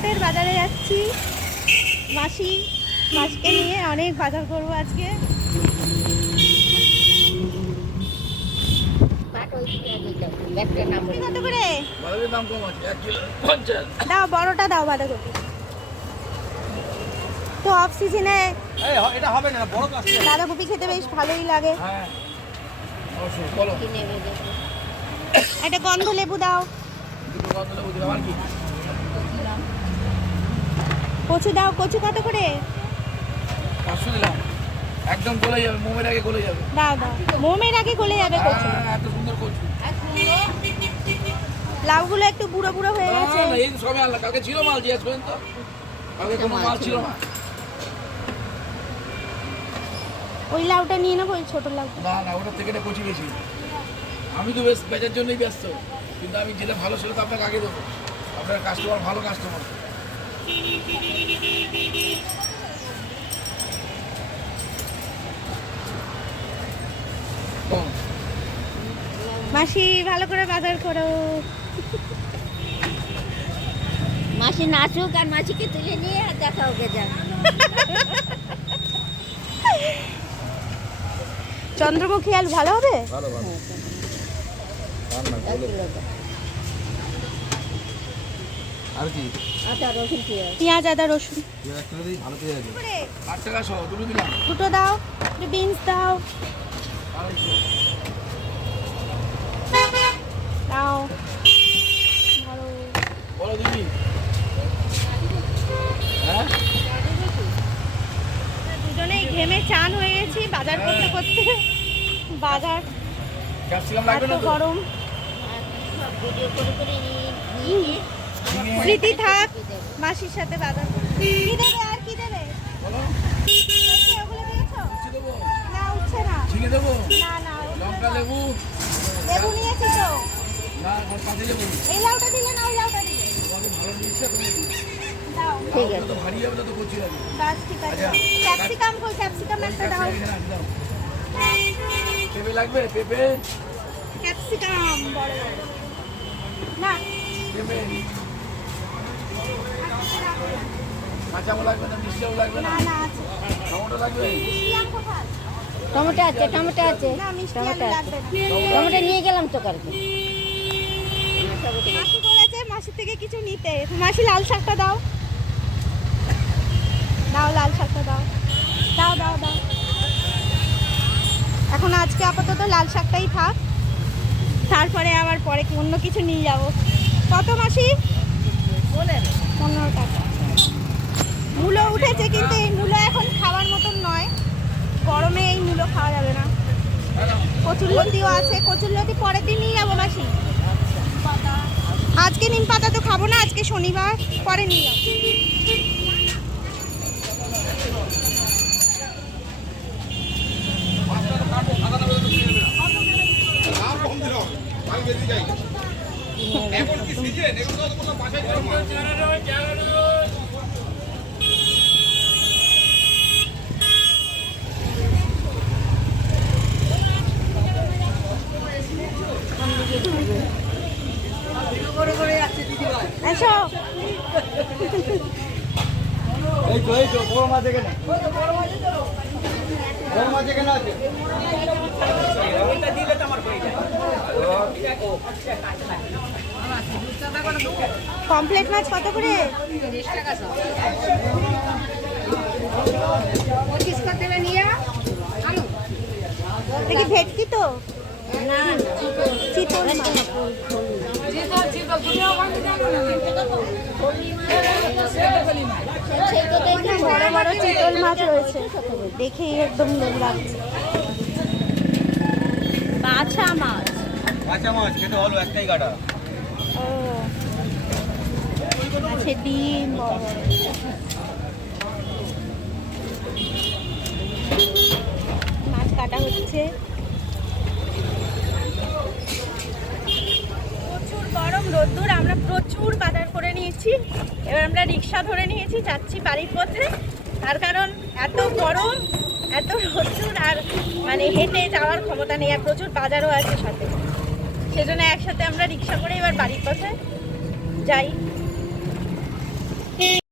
হাটের বাজারে যাচ্ছি মাসিকে নিয়ে অনেক বাজার করবো আজকে। কত করে দাও? বড়টা দাও বাঁধাকপি। তো অফ সিজনে বাঁধাকপি খেতে বেশ ভালোই লাগে। একটা গন্ধ লেবু দাও। কচু দাও। কচু কত করে? একদম গলে যাবে, মোমের আগে গলে যাবে। দাও দাও, মোমের আগে গলে যাবে কচু। এত সুন্দর কচু। লাউগুলো একটু বুড়ো বুড়ো হয়ে গেছে। এই সবে আনলাম, কালকে ছিল মাল, জিজ্ঞেস করেন তো। কালকে কোনো মাল ছিল না। ওই লাউটা নিয়ে নেবো, ওই ছোট লাউ। না না, ওটার থেকে এটা কচি বেশি। আমি তো বেশ বেচার জন্যই ব্যস্ত, কিন্তু আমি যেটা ভালো সেটা তো আপনাকে আগে দেবো। আপনার কাস্টমার ভালো কাস্টমার। মাসি ভালো করে বাজার করো। মাসি নাচুক আর মাসিকে তুলে নিয়ে দেখা ওকে যান। চন্দ্রমুখী আলু ভালো হবে? ভালো ভালো। আর কি? আদা রসুন পেঁয়াজ আদা রসুন ভালো পেয়ে যাবে। 8 টাকা সহ দুটো দিলাম। দুটো দাও। বিনস দাও। দাও। বলো দিদি। হ্যাঁ, দুজনেই ঘেমে চান হয়ে গেছি বাজার করতে করতে। বাজার ক্যাপসিকাম লাগবে এত না তো? গরম। ভিডিও করে করে নিয়ে স্মৃতি থাক মাসির সাথে বাজার করতে। কি দেবে আর কি দেবে? বলো। ওগুলো দিয়েছো? উচ্ছে দেবো? না উঠছে না। ঝিঙে দেবো? না না লঙ্কা লেবু? লেবু নিয়েছি তো। না, কাঁচা লেবু। এই লাউটা দিলে না ওই লাউটা দিলে? তোমাকে ভালো নিচ্ছে তুমি। দাও। ঠিক আছে। তো ভারী হবে, তো কচি হবে। বাস ঠিক আছে। আচ্ছা। ক্যাপসিকাম কই? ক্যাপসিকাম একটা দাও। এখানে আছে, দাও। পেঁপে লাগবে? পেঁপে? ক্যাপসিকাম বড় বড়। না পেঁপে। কাঁচামো লাগবে না? মিষ্টিও লাগবে না? না না আছে। টমেটো লাগবে? মিষ্টি আম কোথায়? টমেটো আছে, টমেটো আছে, না মিষ্টি আম টমেটো আছে। লাগবে না। টমেটো নিয়ে গেলাম তো কালকে। মাসি বলেছে মাসি থেকে কিছু নিতে। মাসি লাল শাকটা দাও। দাও লাল শাকটা দাও। দাও দাও দাও। এখন আজকে আপাতত লাল শাকটাই থাক, তারপরে আবার পরে কি অন্য কিছু নিয়ে যাব। কত মাসি? 15 টাকা। মূলো উঠেছে, কিন্তু এই মূলো এখন খাওয়ার মতন নয়, গরমে এই মূলো খাওয়া যাবে না। কচুরলতিও আছে, কচুরলতি পরের দিন নিয়ে যাবো মাসি। আজকে নিম পাতা তো খাবো না, আজকে শনিবার, পরে নিয়ে যাবো। এসো। এই তো বড় মাছ এখানে। বড় মাছ এখানে আছে। পমফ্লেট মাছ কত করে? দেখি ভেটকি তো? না চিতল মাছ। বড় বড় চিতল মাছ রয়েছে, দেখেই একদম লোভ লাগছে। বাছা মাছ। কাঁচা মাছ খেতে হলো একটাই কাটা। ও আছে ডিম বড় বড়। মাছ কাটা হচ্ছে। প্রচুর গরম, রোদ্দুর। আমরা প্রচুর বাজার করে নিয়েছি। এবার আমরা রিক্সা ধরে নিয়েছি, যাচ্ছি বাড়ির পথে। তার কারণ এত গরম, এত রোদ্দুর, আর মানে হেঁটে যাওয়ার ক্ষমতা নেই, আর প্রচুর বাজারও আছে সাথে। সেজন্য একসাথে আমরা রিক্সা করে এবার বাড়ির পথে যাই।